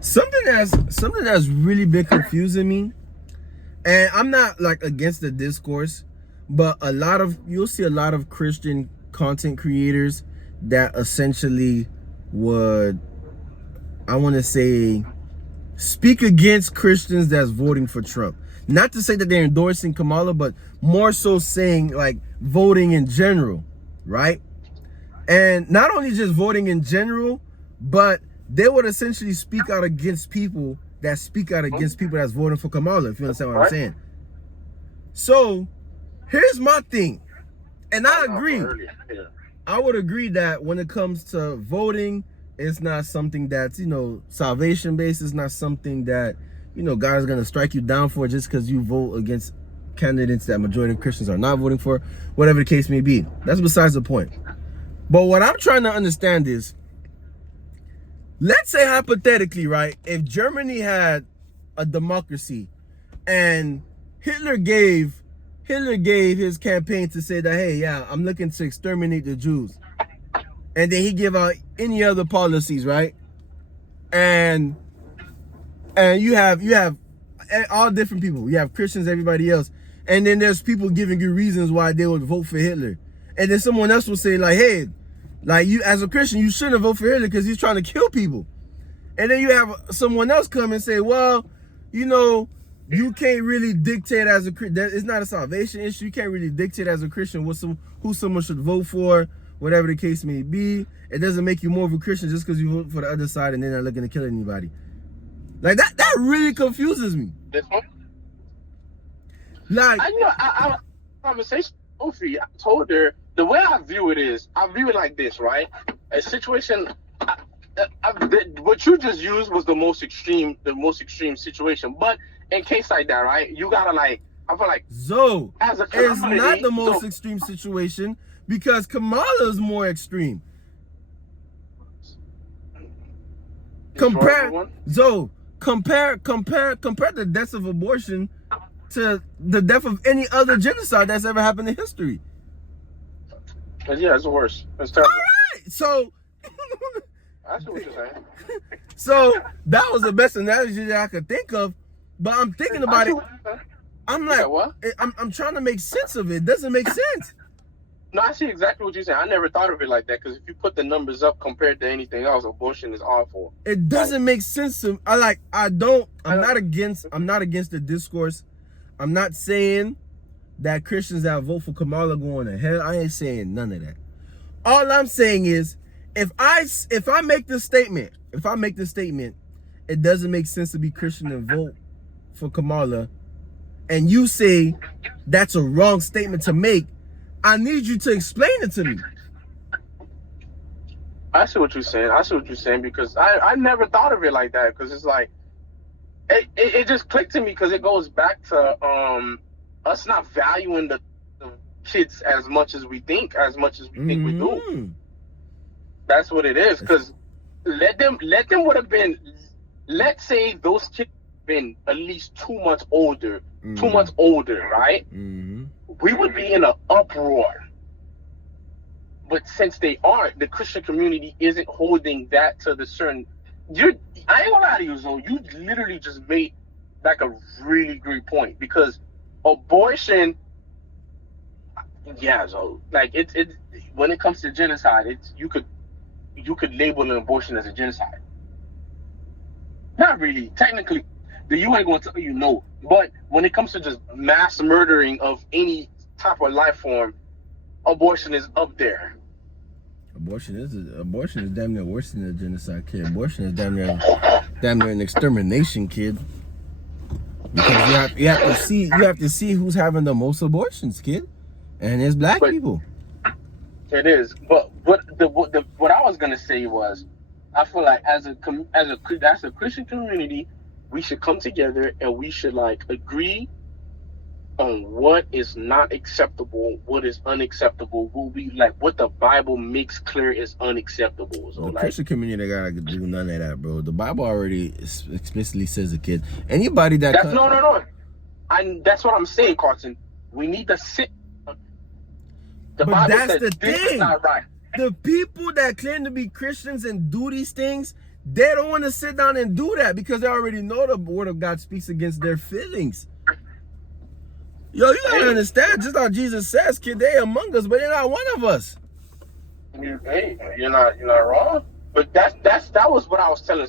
Something that's really been confusing me, and I'm not like against the discourse, but you'll see a lot of Christian content creators that essentially would, I want to say, speak against Christians that's voting for Trump. Not to say that they're endorsing Kamala, but more so saying like voting in general, right? And not only just voting in general, but they would essentially speak out against people that speak out against people that's voting for Kamala, if you understand what I'm saying. So here's my thing, and I agree. I would agree that when it comes to voting, it's not something that's, salvation based. It's not something that, God is going to strike you down for just because you vote against candidates that majority of Christians are not voting for, whatever the case may be. That's besides the point. But what I'm trying to understand is, let's say hypothetically, right, if Germany had a democracy and Hitler gave his campaign to say that, hey, yeah, I'm looking to exterminate the Jews. And then he give out any other policies, right? And you have all different people. You have Christians, everybody else. And then there's people giving you reasons why they would vote for Hitler. And then someone else will say like, hey, like you as a Christian, you shouldn't vote for Hitler because he's trying to kill people. And then you have someone else come and say, well, you can't really dictate as a Christian. It's not a salvation issue. You can't really dictate as a Christian who someone should vote for, whatever the case may be. It doesn't make you more of a Christian just because you vote for the other side and they're not looking to kill anybody. Like that really confuses me. This one? Like I conversation with Sophie. I told her the way I view it like this, right? A situation. What you just used was the most extreme situation. But in case like that, right? You gotta like. I feel like Zoe, it's not the most extreme situation because Kamala is more extreme. Compare the deaths of abortion to the death of any other genocide that's ever happened in history. Yeah, it's worse. It's terrible. All right, so I see what you're saying. So that was the best analogy that I could think of, but I'm thinking about it. I'm like, what? I'm trying to make sense of it. It doesn't make sense. No, I see exactly what you're saying. I never thought of it like that because if you put the numbers up compared to anything else, abortion is awful. It doesn't make sense to me. I'm not against the discourse. I'm not saying that Christians that vote for Kamala going to hell. I ain't saying none of that. All I'm saying is if I make this statement, it doesn't make sense to be Christian and vote for Kamala, and you say that's a wrong statement to make, I need you to explain it to me. I see what you're saying because I never thought of it like that because it's like it just clicked to me because it goes back to us not valuing the kids as much as we think we do. That's what it is because let them would have been, let's say those kids been at least 2 months older, right? We would be in an uproar. But since they aren't, the Christian community isn't holding that to the certain. I ain't gonna lie to you, Zoe. You literally just made like a really great point because abortion. Yeah, Zoe. Like it's when it comes to genocide, you could label an abortion as a genocide. Not really, technically. The UN going to tell you no, but when it comes to just mass murdering of any type of life form, abortion is up there. Abortion is damn near worse than a genocide, kid. Abortion is damn near an extermination, kid. Because you have to see who's having the most abortions, kid, and it's black people. It is, but what I was gonna say was, I feel like as a Christian community, we should come together and we should like agree on what is not acceptable, what is unacceptable, what the Bible makes clear is unacceptable. So the Christian community gotta do none of that, bro. The Bible already explicitly says a kid. Anybody that no. And that's what I'm saying, Carson. We need to sit. The but Bible that's says the this thing. is not right. The people that claim to be Christians and do these things, they don't want to sit down and do that because they already know the word of God speaks against their feelings. Yo, you gotta understand, just like Jesus says, kid, they among us, but they're not one of us. You're not wrong. But that was what I was telling